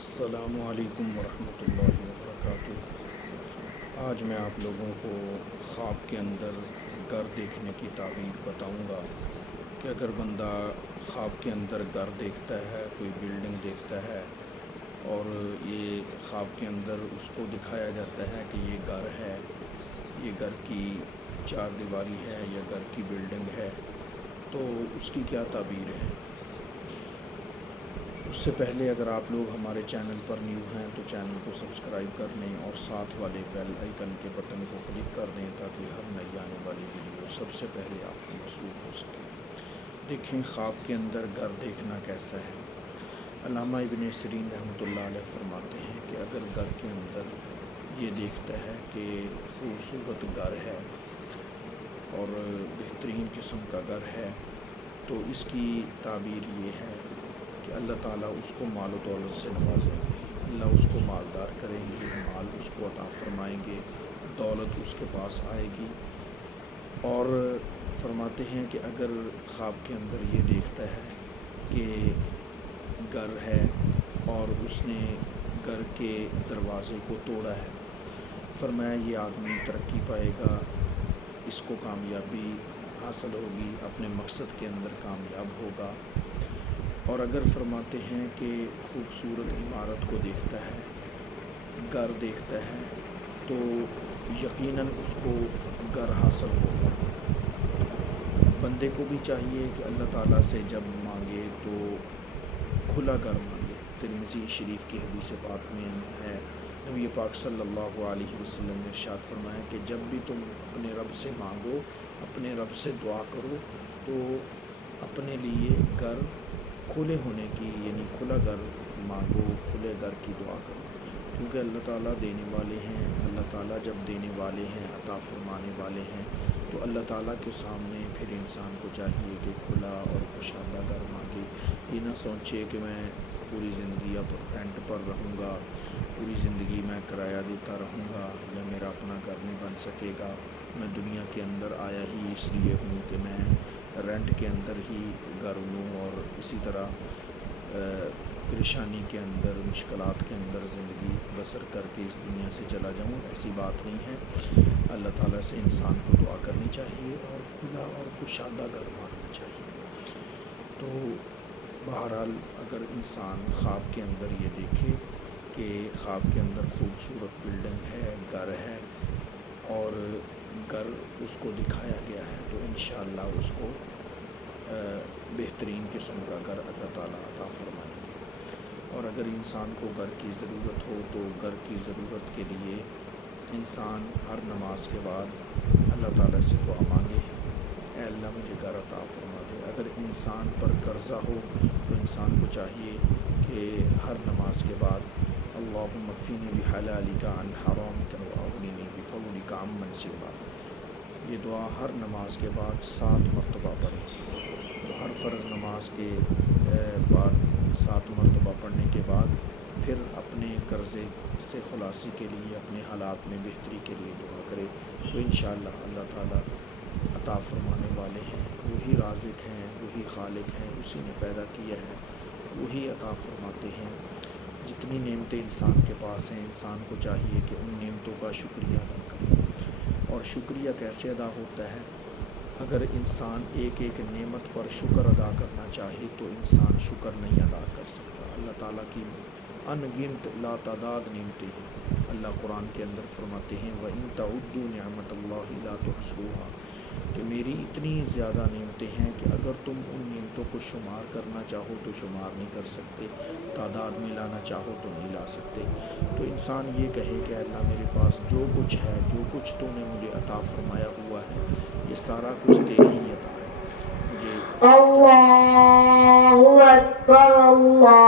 السلام علیکم ورحمۃ اللہ وبرکاتہ۔ آج میں آپ لوگوں کو خواب کے اندر گھر دیکھنے کی تعبیر بتاؤں گا کہ اگر بندہ خواب کے اندر گھر دیکھتا ہے، کوئی بلڈنگ دیکھتا ہے اور یہ خواب کے اندر اس کو دکھایا جاتا ہے کہ یہ گھر ہے، یہ گھر کی چار دیواری ہے یا گھر کی بلڈنگ ہے، تو اس کی کیا تعبیر ہے؟ اس سے پہلے اگر آپ لوگ ہمارے چینل پر نیو ہیں تو چینل کو سبسکرائب کر لیں اور ساتھ والے بیل آئیکن کے بٹن کو کلک کر دیں تاکہ ہر نئی آنے والی ویڈیو سب سے پہلے آپ کو موصول ہو سکے۔ دیکھیں خواب کے اندر گھر دیکھنا کیسا ہے۔ علامہ ابن سیرین رحمۃ اللہ علیہ فرماتے ہیں کہ اگر گھر کے اندر یہ دیکھتا ہے کہ خوبصورت گھر ہے اور بہترین قسم کا گھر ہے، تو اس کی تعبیر یہ ہے کہ اللہ تعالیٰ اس کو مال و دولت سے نوازیں گے، اللہ اس کو مالدار کریں گے، مال اس کو عطا فرمائیں گے، دولت اس کے پاس آئے گی۔ اور فرماتے ہیں کہ اگر خواب کے اندر یہ دیکھتا ہے کہ گھر ہے اور اس نے گھر کے دروازے کو توڑا ہے، فرمایا یہ آدمی ترقی پائے گا، اس کو کامیابی حاصل ہوگی، اپنے مقصد کے اندر کامیاب ہوگا۔ اور اگر فرماتے ہیں کہ خوبصورت عمارت کو دیکھتا ہے، گھر دیکھتا ہے، تو یقیناً اس کو گھر حاصل ہوگا۔ بندے کو بھی چاہیے کہ اللہ تعالیٰ سے جب مانگے تو کھلا گھر مانگے۔ ترمذی شریف کی حدیث پاک میں ہے، نبی پاک صلی اللہ علیہ وسلم نے ارشاد فرمایا کہ جب بھی تم اپنے رب سے مانگو، اپنے رب سے دعا کرو، تو اپنے لیے گھر کھلے ہونے کی، یعنی کھلا گھر مانگو، کھلے گھر کی دعا کرو، کیونکہ اللہ تعالیٰ دینے والے ہیں۔ اللہ تعالیٰ جب دینے والے ہیں، عطا فرمانے والے ہیں، تو اللہ تعالیٰ کے سامنے پھر انسان کو چاہیے کہ کھلا اور کشادہ گھر مانگے۔ یہ نہ سوچے کہ میں پوری زندگی اب رینٹ پر رہوں گا، پوری زندگی میں کرایہ دیتا رہوں گا، یا میرا اپنا گھر نہیں بن سکے گا۔ میں دنیا کے اندر آیا ہی اس لیے ہوں کہ میں رینٹ کے اندر ہی گھر لوں اور اسی طرح پریشانی کے اندر، مشکلات کے اندر زندگی بسر کر کے اس دنیا سے چلا جاؤں۔ ایسی بات نہیں ہے۔ اللہ تعالیٰ سے انسان کو دعا کرنی چاہیے اور کھلا اور کشادہ گھر مانگنا چاہیے۔ تو بہرحال اگر انسان خواب کے اندر یہ دیکھے کہ خواب کے اندر خوبصورت بلڈنگ ہے، گھر ہے اور گھر اس کو دکھایا گیا ہے، تو انشاءاللہ اس کو بہترین قسم کا گھر اللہ تعالیٰ عطا فرمائیں گے۔ اور اگر انسان کو گھر کی ضرورت ہو تو گھر کی ضرورت کے لیے انسان ہر نماز کے بعد اللہ تعالیٰ سے دعا مانگے، اے اللہ مجھے گھر عطا فرما دے۔ اگر انسان پر قرضہ ہو تو انسان کو چاہیے کہ ہر نماز کے بعد اللہم اکفینی بحلالک عن حرامک واغننی بفضلک عمن سواک، یہ دعا ہر نماز کے بعد 7 مرتبہ پڑھیں۔ تو ہر فرض نماز کے بعد 7 مرتبہ پڑھنے کے بعد پھر اپنے قرضے سے خلاصی کے لیے، اپنے حالات میں بہتری کے لیے دعا کرے، تو انشاءاللہ اللہ تعالیٰ عطا فرمانے والے ہیں۔ وہی رازق ہیں، وہی خالق ہیں، اسی نے پیدا کیا ہے، وہی عطا فرماتے ہیں۔ جتنی نعمتیں انسان کے پاس ہیں، انسان کو چاہیے کہ ان نعمتوں کا شکریہ ادا کرے۔ اور شکریہ کیسے ادا ہوتا ہے؟ اگر انسان ایک ایک نعمت پر شکر ادا کرنا چاہے تو انسان شکر نہیں ادا کر سکتا۔ اللہ تعالیٰ کی ان گنت لاتعداد نعمتیں ہیں۔ اللہ قرآن کے اندر فرماتے ہیں وَإِن تَعُدُّوا نِعْمَتَ اللَّهِ لَا تُحْصُوهَا، کہ میری اتنی زیادہ نعمتیں ہیں کہ اگر تم ان نعمتوں کو شمار کرنا چاہو تو شمار نہیں کر سکتے، تعداد میں لانا چاہو تو نہیں لا سکتے۔ تو انسان یہ کہے کہ اللہ میرے پاس جو کچھ ہے، جو کچھ تو نے مجھے عطا فرمایا ہوا ہے، یہ سارا کچھ تیری ہی عطا ہے، مجھے اجازت دیجیے۔ اللہ اکبر اللہ